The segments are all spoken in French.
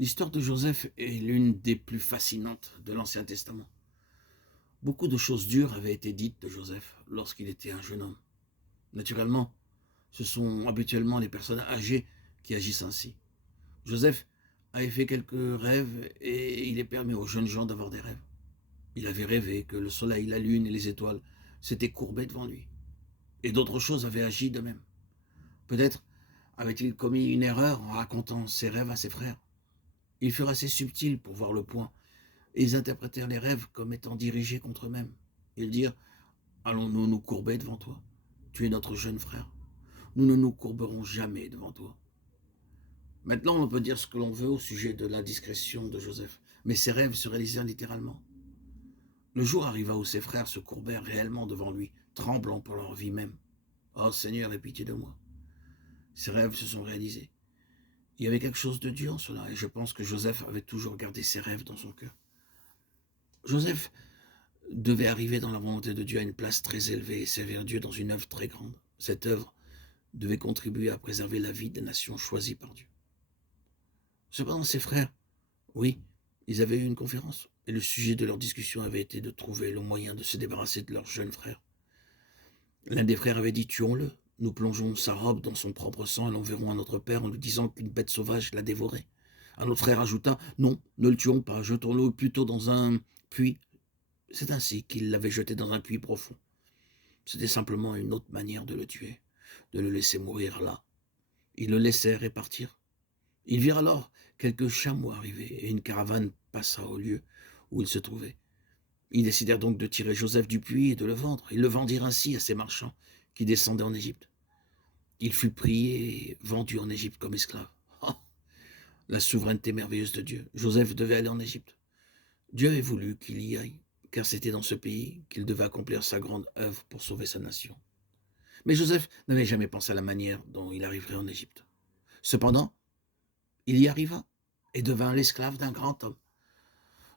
L'histoire de Joseph est l'une des plus fascinantes de l'Ancien Testament. Beaucoup de choses dures avaient été dites de Joseph lorsqu'il était un jeune homme. Naturellement, ce sont habituellement les personnes âgées qui agissent ainsi. Joseph avait fait quelques rêves et il est permis aux jeunes gens d'avoir des rêves. Il avait rêvé que le soleil, la lune et les étoiles s'étaient courbés devant lui. Et d'autres choses avaient agi de même. Peut-être avait-il commis une erreur en racontant ses rêves à ses frères. Ils furent assez subtils pour voir le point, et ils interprétèrent les rêves comme étant dirigés contre eux-mêmes. Ils dirent: allons-nous nous courber devant toi? Tu es notre jeune frère. Nous ne nous courberons jamais devant toi. Maintenant, on peut dire ce que l'on veut au sujet de la discrétion de Joseph, mais ses rêves se réalisèrent littéralement. Le jour arriva où ses frères se courbèrent réellement devant lui, tremblant pour leur vie même. Oh Seigneur, aie pitié de moi. Ses rêves se sont réalisés. Il y avait quelque chose de Dieu en cela, et je pense que Joseph avait toujours gardé ses rêves dans son cœur. Joseph devait arriver dans la volonté de Dieu à une place très élevée et servir Dieu dans une œuvre très grande. Cette œuvre devait contribuer à préserver la vie des nations choisies par Dieu. Cependant, ses frères, oui, ils avaient eu une conférence, et le sujet de leur discussion avait été de trouver le moyen de se débarrasser de leur jeune frère. L'un des frères avait dit: tuons-le, nous plongeons sa robe dans son propre sang et l'enverrons à notre père en lui disant qu'une bête sauvage l'a dévoré. Un autre frère ajouta: non, ne le tuons pas, jetons-le plutôt dans un puits. C'est ainsi qu'il l'avait jeté dans un puits profond. C'était simplement une autre manière de le tuer, de le laisser mourir là. Ils le laissèrent et partirent. Ils virent alors quelques chameaux arriver et une caravane passa au lieu où ils se trouvaient. Ils décidèrent donc de tirer Joseph du puits et de le vendre. Ils le vendirent ainsi à ces marchands qui descendaient en Égypte. Il fut prié et vendu en Égypte comme esclave. Oh, la souveraineté merveilleuse de Dieu. Joseph devait aller en Égypte. Dieu avait voulu qu'il y aille, car c'était dans ce pays qu'il devait accomplir sa grande œuvre pour sauver sa nation. Mais Joseph n'avait jamais pensé à la manière dont il arriverait en Égypte. Cependant, il y arriva et devint l'esclave d'un grand homme.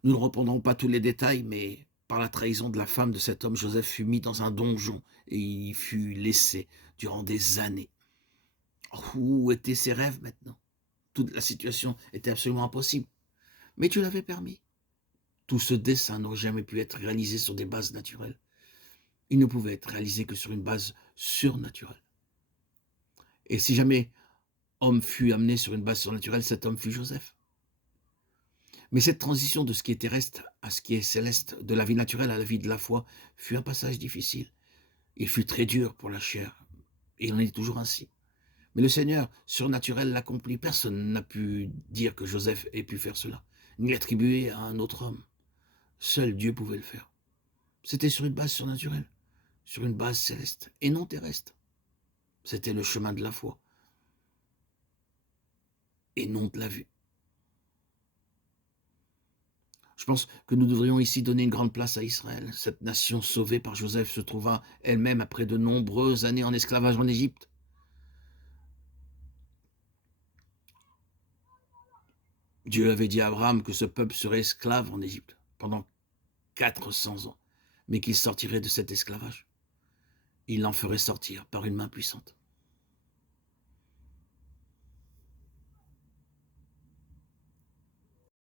Nous ne reprendrons pas tous les détails, mais par la trahison de la femme de cet homme, Joseph fut mis dans un donjon et il y fut laissé durant des années. Où étaient ses rêves maintenant? Toute la situation était absolument impossible. Mais Dieu l'avait permis. Tout ce dessein n'aurait jamais pu être réalisé sur des bases naturelles. Il ne pouvait être réalisé que sur une base surnaturelle. Et si jamais homme fut amené sur une base surnaturelle, cet homme fut Joseph. Mais cette transition de ce qui est terrestre à ce qui est céleste, de la vie naturelle à la vie de la foi, fut un passage difficile. Il fut très dur pour la chair, et il en est toujours ainsi. Mais le Seigneur surnaturel l'accomplit. Personne n'a pu dire que Joseph ait pu faire cela, ni l'attribuer à un autre homme. Seul Dieu pouvait le faire. C'était sur une base surnaturelle, sur une base céleste, et non terrestre. C'était le chemin de la foi, et non de la vue. Je pense que nous devrions ici donner une grande place à Israël. Cette nation sauvée par Joseph se trouva elle-même après de nombreuses années en esclavage en Égypte. Dieu avait dit à Abraham que ce peuple serait esclave en Égypte pendant 400 ans, mais qu'il sortirait de cet esclavage. Il l'en ferait sortir par une main puissante.